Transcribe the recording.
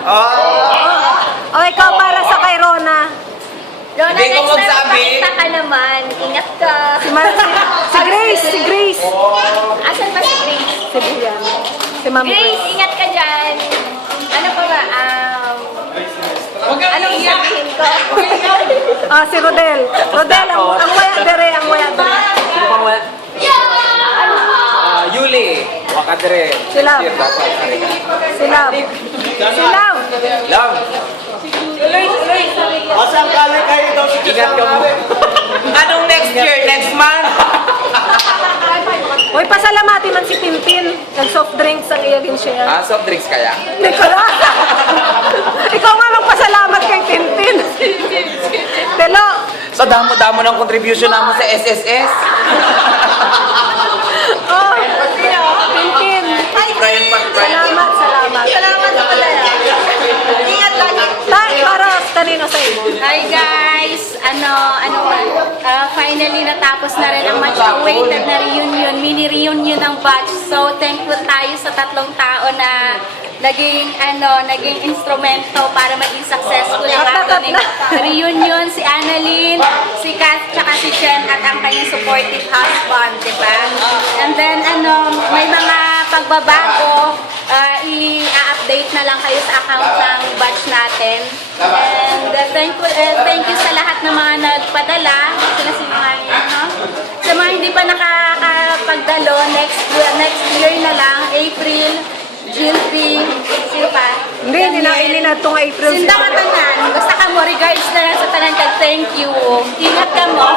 O ikaw para sa kay Rona. Rona, Hindi ko next time magsabi. magpakita ka naman. Ingat ka. Si Grace. Asan ba si Grace? Si Bian. Si Ma'am Grace, Grace. ingat ka dyan. Ano pa ba? Anong sabihin ko? Si Rodel. Rodel, ang waya dere, ang waya dere. Sino pang wala? Yuli. Wakadre. Silab. Silab. Silab. Love. Asang kali kayo daw si Ingat ka mo. Anong next year? Next month? Uy, pasalamati man si Tintin. Nag-soft drinks ang iyagin siya. Soft drinks kaya? Hindi ko na. Ikaw nga magpasalamat kay Tintin. Telo. Sa damo-damo ng contribution naman sa SSS. Oh, Tintin. Brian pa, Brian. Salamat. Salamat sa pala. Ingat lagi. Para kanino sa iyo? Hi guys! Finally natapos na rin ang much awaited na reunion, mini reunion ng batch. So thankful tayo sa tatlong tao na naging instrumento para maging successful ang ating reunion, si Annalyn, si Kat, tsaka si Jen at ang kanyang supportive husband, di ba? And then may mga pagbabago, i-update na lang kayo sa account ng batch natin. And thank you sa lahat ng mga nagpadala. Sila si mga sa mga hindi pa nakakapagdalo, next year na lang, April, Jilty, sino pa? Hindi na itong April. Sinda ka tanan. Basta ka mo, regards na lang sa tanan kag thank you. Ingat ka mo.